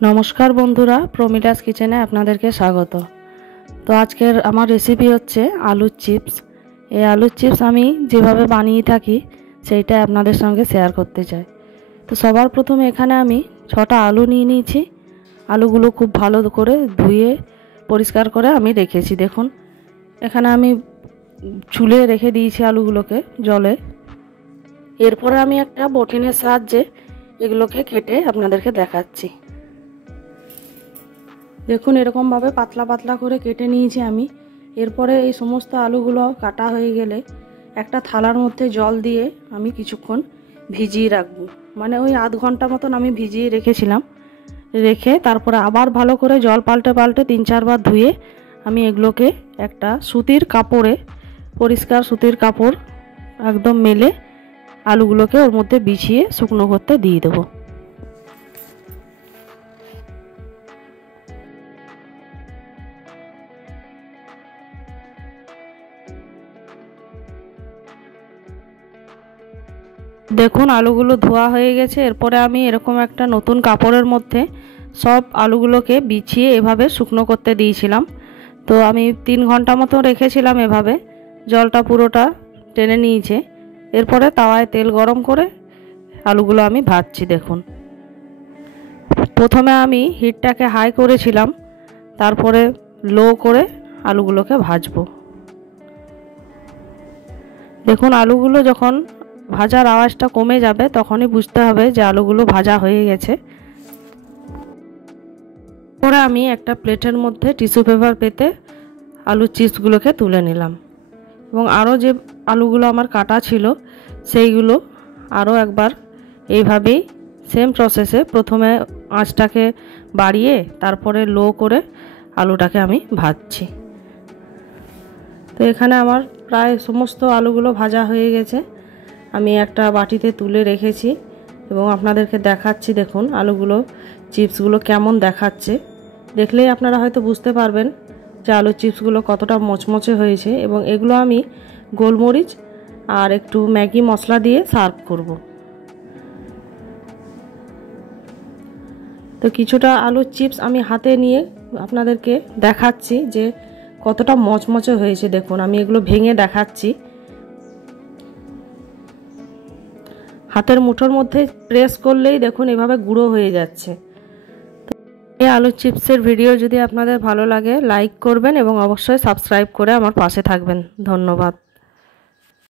नमस्कार बंधुरा प्रमिलास किचेने आपनादेरके स्वागत। तो आजकेर आमार रेसिपि होच्छे आलुर चिप्स। এই आलुर चिप्स आमी जेभाবে बानिয়ে থাকি সেইটাই আপনাদের সঙ্গে শেয়ার করতে চাই। তো সবার প্রথমে এখানে আমি 6টা আলু নিয়ে নিয়েছি। আলুগুলো খুব ভালো করে ধুয়ে পরিষ্কার করে আমি রেখেছি। দেখুন এখানে আমি চুলে রেখে দিয়েছি আলুগুলোকে জলে। এরপরে আমি একটা বটিনের সাহায্যে এগুলোকে কেটে আপনাদেরকে দেখাচ্ছি। দেখুন এরকম ভাবে পাতলা পাতলা করে কেটে নিয়েছি আমি। এরপরে এই সমস্ত আলুগুলো কাটা হয়ে গেলে একটা থালার মধ্যে জল দিয়ে আমি কিছুক্ষণ ভিজিয়ে রাখবো, মানে ওই আধ ঘন্টা মতন আমি ভিজিয়ে রেখেছিলাম। রেখে তারপরে আবার ভালো করে জল পাল্টে পাল্টে 3-4 বার ধুয়ে আমি এগুলোকে একটা সুতির কাপড়ে, পরিষ্কার সুতির কাপড় একদম মেলে আলুগুলোকে ওর মধ্যে বিছিয়ে শুকনো করতে দিয়ে দেবো। দেখুন আলুগুলো ধোয়া হয়ে গেছে। এরপরে আমি এরকম একটা নতুন কাপড়ের মধ্যে সব আলুগুলোকে বিছিয়ে এভাবে শুকনো করতে দিয়েছিলাম। তো আমি 3 ঘন্টা মতো রেখেছিলাম, এভাবে জলটা পুরোটা টেনে নিয়েছে। এরপরে তাওয়ায় তেল গরম করে আলুগুলো আমি ভাজছি। দেখুন প্রথমে আমি হিটটাকে হাই করেছিলাম, তারপরে লো করে আলুগুলোকে ভাজবো। দেখুন আলুগুলো যখন ভাজার আওয়াজটা কমে যাবে তখনই বুঝতে হবে যে আলুগুলো ভাজা হয়ে গেছে। পরে আমি একটা প্লেটের মধ্যে টিস্যু পেপার পেতে আলুর চিপসগুলোকে তুলে নিলাম এবং আরও যে আলুগুলো আমার কাটা ছিল সেইগুলো আরও একবার এইভাবেই সেম প্রসেসে প্রথমে আঁচটাকে বাড়িয়ে তারপরে লো করে আলুটাকে আমি ভাজছি। তো এখানে আমার প্রায় সমস্ত আলুগুলো ভাজা হয়ে গেছে। আমি একটা বাটিতে তুলে রেখেছি এবং আপনাদেরকে দেখাচ্ছি। দেখুন আলুগুলো চিপসগুলো কেমন দেখাচ্ছে, দেখলেই আপনারা হয়তো বুঝতে পারবেন যে আলুর চিপসগুলো কতটা মচমচে হয়েছে। এবং এগুলো আমি গোলমরিচ আর একটু ম্যাগি মশলা দিয়ে সার্ভ করব। তো কিছুটা আলুর চিপস আমি হাতে নিয়ে আপনাদেরকে দেখাচ্ছি যে কতটা মচমচে হয়েছে। দেখুন আমি এগুলো ভেঙে দেখাচ্ছি। হাতের মুঠোর মধ্যে প্রেস করলেই দেখুন এভাবে গুঁড়ো হয়ে যাচ্ছে। তো এই আলুর চিপসের ভিডিও যদি আপনাদের ভালো লাগে লাইক করবেন এবং অবশ্যই সাবস্ক্রাইব করে আমার পাশে থাকবেন। ধন্যবাদ।